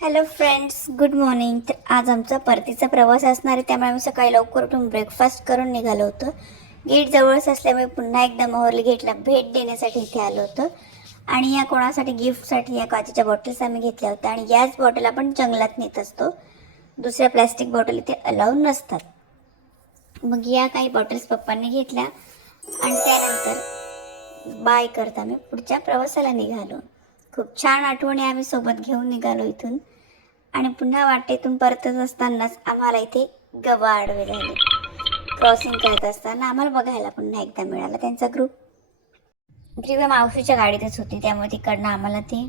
Hello friends, good morning. तर आज आमचा परतीचा प्रवास असणार आहे, त्यामुळे आम्ही सकाळी लवकर उठून ब्रेकफास्ट करून निघालो होतो. गेट जवळच असल्यामुळे पुन्हा एकदा मोहर्ली गेटला भेट देण्यासाठी इथे आलो होतो. आणि या कोणासाठी गिफ्टसाठी या काचेच्या बॉटल्स आम्ही घेतल्या होत्या. आणि याच बॉटल आपण जंगलात नेत असतो, दुसऱ्या प्लॅस्टिक बॉटल इथे अलाउड नसतात. मग या काही बॉटल्स पप्पांनी घेतल्या आणि त्यानंतर बाय करता आम्ही पुढच्या प्रवासाला निघालो. खूप छान आठवणी आम्ही सोबत घेऊन निघालो इथून. आणि पुन्हा वाटेतून परतत असतानाच आम्हाला इथे गवा आडवे झाले. क्रॉसिंग करत असताना आम्हाला बघायला पुन्हा एकदा मिळाला त्यांचा ग्रुप. ग्रीवा मावशीच्या गाडीतच होती, त्यामुळे तिकडनं आम्हाला ती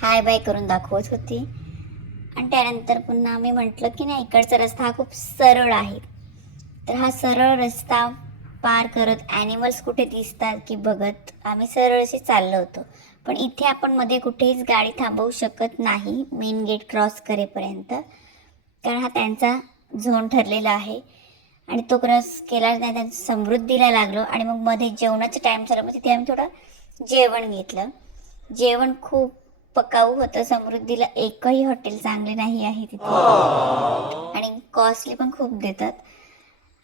हाय बाय करून दाखवत होती. आणि त्यानंतर पुन्हा आम्ही म्हटलं की नाही, इकडचा रस्ता हा खूप सरळ आहे. तर हा सरळ रस्ता पार करत ॲनिमल्स कुठे दिसतात की बघत आम्ही सरळ असे चाललो होतो. पण इथे आपण मध्ये कुठेच गाडी थांबवू शकत नाही मेन गेट क्रॉस करेपर्यंत, कारण हा त्यांचा झोन ठरलेला आहे. आणि तो क्रॉस केला नाही, त्यांच्या समृद्धीला लागलो. आणि मग मध्ये जेवणाचं टाईम झालं, मग तिथे आम्ही थोडं जेवण घेतलं. जेवण खूप पकाऊ होतं. समृद्धीला एकही हॉटेल चांगले नाही आहे तिथे, आणि कॉस्टली पण खूप देतात.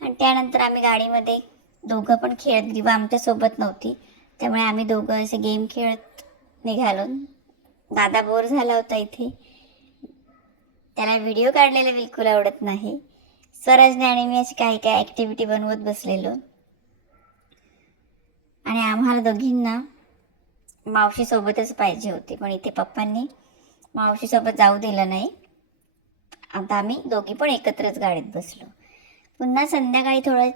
आणि त्यानंतर आम्ही गाडीमध्ये दोघं पण खेळत, ग्रीवा आमच्यासोबत नव्हती, त्यामुळे आम्ही दोघं असे गेम खेळत निघालो. दादा बोर झाला होता इथे, त्याला व्हिडिओ काढलेला बिलकुल आवडत नाही. स्वराजने आणि मी अशी काही काही ॲक्टिव्हिटी बनवत बसलेलो. आणि आम्हाला दोघींना मावशीसोबतच पाहिजे होती, पण इथे पप्पांनी मावशीसोबत जाऊ दिलं नाही. आता आम्ही दोघी पण एकत्रच गाडीत बसलो. पुन्हा संध्याकाळी थोडा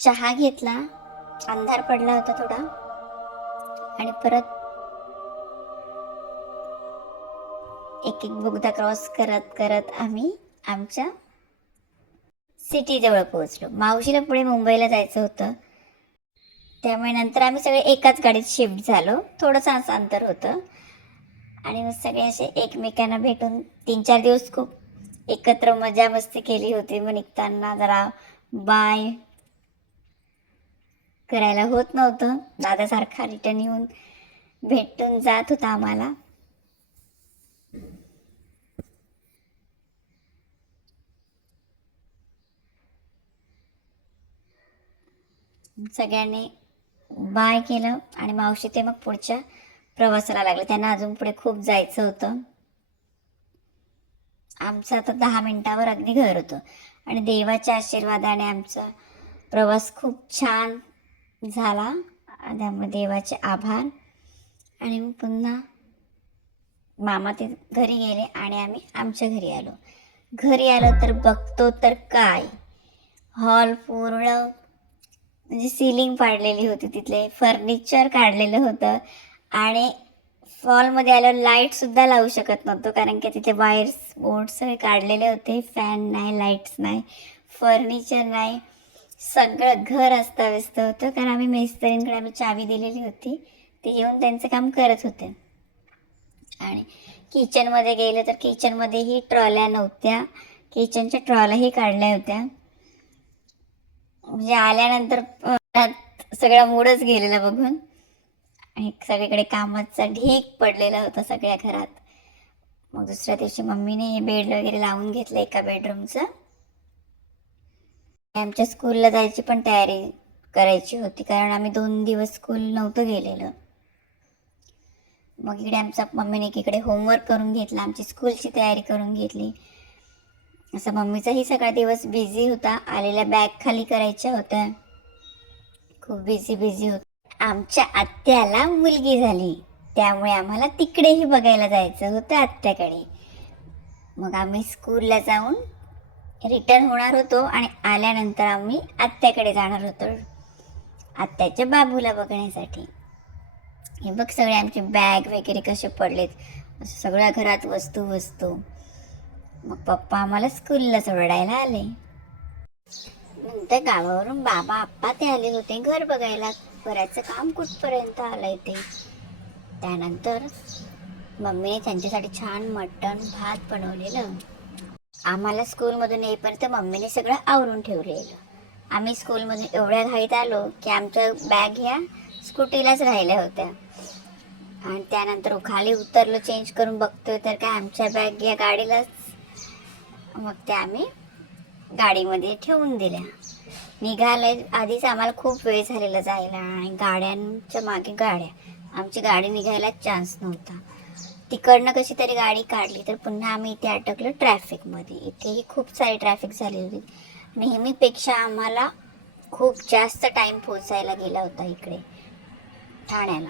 चहा घेतला, अंधार पडला होता थोडा, आणि परत एक एक बोगदा क्रॉस करत करत आम्ही आमच्या सिटीजवळ पोहोचलो. मावशीला पुढे मुंबईला जायचं होतं, त्यामुळे नंतर आम्ही सगळे एकाच गाडीत शिफ्ट झालो. थोडंसं अंतर होतं. आणि मग सगळे असे एकमेकांना भेटून 3-4 दिवस खूप एकत्र मजा मस्ती केली होती. मग निघताना जरा बाय करायला होत नव्हतं. दादासारखा रिटर्न येऊन भेटून जात होता आम्हाला. सगळ्यांनी बाय केलं आणि मावशी ते मग पुढच्या प्रवासाला लागले. त्यांना अजून पुढे खूप जायचं होतं. आमचं आता 10 मिनिटावर अगदी घर होतं. आणि देवाच्या आशीर्वादाने आमचा प्रवास खूप छान झाला. त्यामुळे देवाचे आभार. आणि मग पुन्हा मामा ते घरी गेले आणि आम्ही आमच्या घरी आलो. घरी आलो तर बघतो तर काय, हॉल पूर्ण म्हणजे सीलिंग पाडलेली होती, तिथले फर्निचर काढलेलं होतं. आणि फॉलमध्ये आल्यावर लाईटसुद्धा लावू शकत नव्हतो, कारण की तिथे वायर्स बोर्ड सगळे काढलेले होते. फॅन नाही, लाईट्स नाही, फर्निचर नाही, सगळं घर अस्ताव्यस्त होतं. कारण आम्ही मेस्त्रींकडे आम्ही चावी दिलेली होती, ते येऊन त्यांचं काम करत होते. आणि किचनमध्ये गेलं तर किचनमध्येही ट्रॉल्या नव्हत्या, किचनच्या ट्रॉल्याही काढल्या होत्या. म्हणजे आल्यानंतर सगळा मूडच गेलेला बघून. आणि सगळीकडे कामाचा ढीग पडलेला होता सगळ्या घरात. मग दुसऱ्या दिवशी मम्मीने हे बेड वगैरे लावून घेतलं एका बेडरूमचं. आमच्या स्कूलला जायची पण तयारी करायची होती, कारण आम्ही 2 दिवस स्कूल नव्हतं गेलेलं. मग इकडे आमच्या मम्मीने एकीकडे होमवर्क करून घेतला, आमची स्कूलची तयारी करून घेतली. असं मम्मीचाही सगळा दिवस बिझी होता. आलेल्या बॅग खाली करायच्या होत्या, खूप बिझी होत. आमच्या आत्याला मुलगी झाली, त्यामुळे आम्हाला तिकडेही बघायला जायचं होतं आत्याकडे. मग आम्ही स्कूलला जाऊन रिटर्न होणार होतो आणि आल्यानंतर आम्ही आत्याकडे जाणार होतो आत्याच्या बाबूला बघण्यासाठी. हे बघ सगळे आमचे बॅग वगैरे कसे पडलेत, असं सगळ्या घरात वस्तू. मग पप्पा आम्हाला स्कूलला सोडायला आले. नंतर गावावरून बाबा आप्पा ते आले होते घर बघायला, करायचं काम कुठपर्यंत आलंय ते. त्यानंतर मम्मीने त्यांच्यासाठी छान मटण भात बनवलेलं. आम्हाला स्कूलमधून येईपर्यंत मम्मीने सगळं आवरून ठेवलेलं. आम्ही स्कूलमधून एवढ्या घाईत आलो की आमच्या बॅग ह्या स्कूटीलाच राहिल्या होत्या. आणि त्यानंतर खाली उतरलो, चेंज करून बघतोय तर काय आमच्या बॅग या गाडीलाच. मग त्या आम्ही गाडीमध्ये ठेवून दिल्या. निघालंय आधीच आम्हाला खूप वेळ झालेला जायला आणि गाड्यांच्या मागे गाड्या. आमची गाडी निघायलाच चान्स नव्हता. तिकडनं कशी तरी गाडी काढली तर पुन्हा आम्ही इथे अटकलो ट्रॅफिकमध्ये. इथेही खूप सारी ट्रॅफिक झाली होती. नेहमीपेक्षा आम्हाला खूप जास्त टाईम पोचायला गेला होता इकडे ठाण्याला.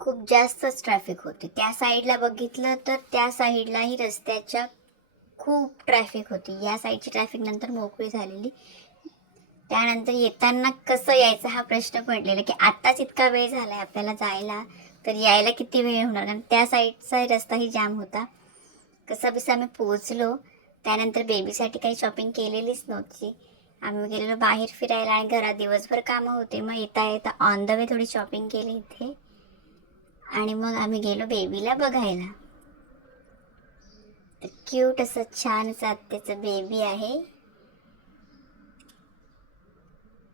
खूप जास्तच ट्रॅफिक होती. त्या साईडला बघितलं तर त्या साईडलाही रस्त्याच्या खूप ट्रॅफिक होती. या साईडची ट्रॅफिक नंतर मोकळी झालेली. त्यानंतर येताना कसं यायचं हा प्रश्न पडलेला की आत्ताच इतका वेळ झाला आहे आपल्याला जायला, तर यायला किती वेळ होणार. कारण त्या साईडचा रस्ताही जाम होता. कसं बसं आम्ही पोहोचलो. त्यानंतर बेबीसाठी काही शॉपिंग केलेलीच नव्हती. आम्ही गेलेलो बाहेर फिरायला आणि घरात दिवसभर कामं होते. मग येता येता ऑन द वे थोडी शॉपिंग केली इथे आणि मग आम्ही गेलो बेबीला बघायला. तर क्यूट असं छान असं त्याचं बेबी आहे.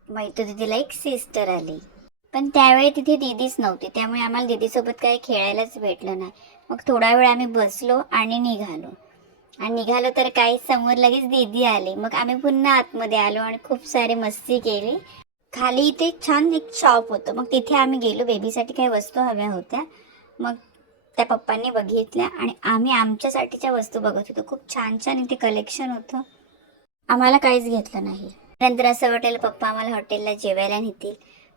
मैत्रू दीदीला एक सिस्टर आली, पण त्यावेळी तिथे दीदीच नव्हती. त्यामुळे आम्हाला दीदीसोबत काही खेळायलाच भेटलं नाही. मग थोडा वेळ आम्ही बसलो आणि निघालो तर काही समोर लगेच दीदी आली. मग आम्ही पुन्हा आतमध्ये आलो आणि खूप सारी मस्ती केली. खाली इथे छान एक शॉप होतं. मग तिथे आम्ही गेलो. बेबीसाठी काही वस्तू हव्या होत्या. मग त्या पप्पांनी बघितल्या आणि आम्ही आमच्यासाठीच्या वस्तू बघत होतो. खूप छान छान इथे कलेक्शन होतं. आम्हाला काहीच घेतलं नाही. नंतर असं वाटेल पप्पा आम्हाला हॉटेलला जेवायला नेतील,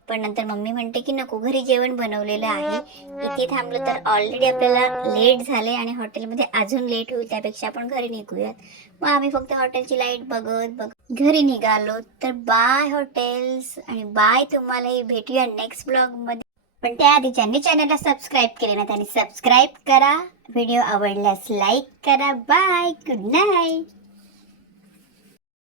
पण नंतर मम्मी म्हणते की नको, घरी जेवण बनवलेलं आहे. इथे थांबलो तर ऑलरेडी आपल्याला लेट झाले आणि हॉटेलमध्ये अजून लेट होईल, त्यापेक्षा आपण घरी निघूयात. मग आम्ही फक्त हॉटेलची लाईट बघत बघत घरी निघालो. तर बाय हॉटेल्स आणि बाय तुम्हालाही. भेटूया नेक्स्ट ब्लॉगमध्ये. पण त्याआधी ज्यांनी चॅनलला सबस्क्राईब केले ना त्यांनी सबस्क्राईब करा. व्हिडिओ आवडल्यास लाईक करा. Bye, good night.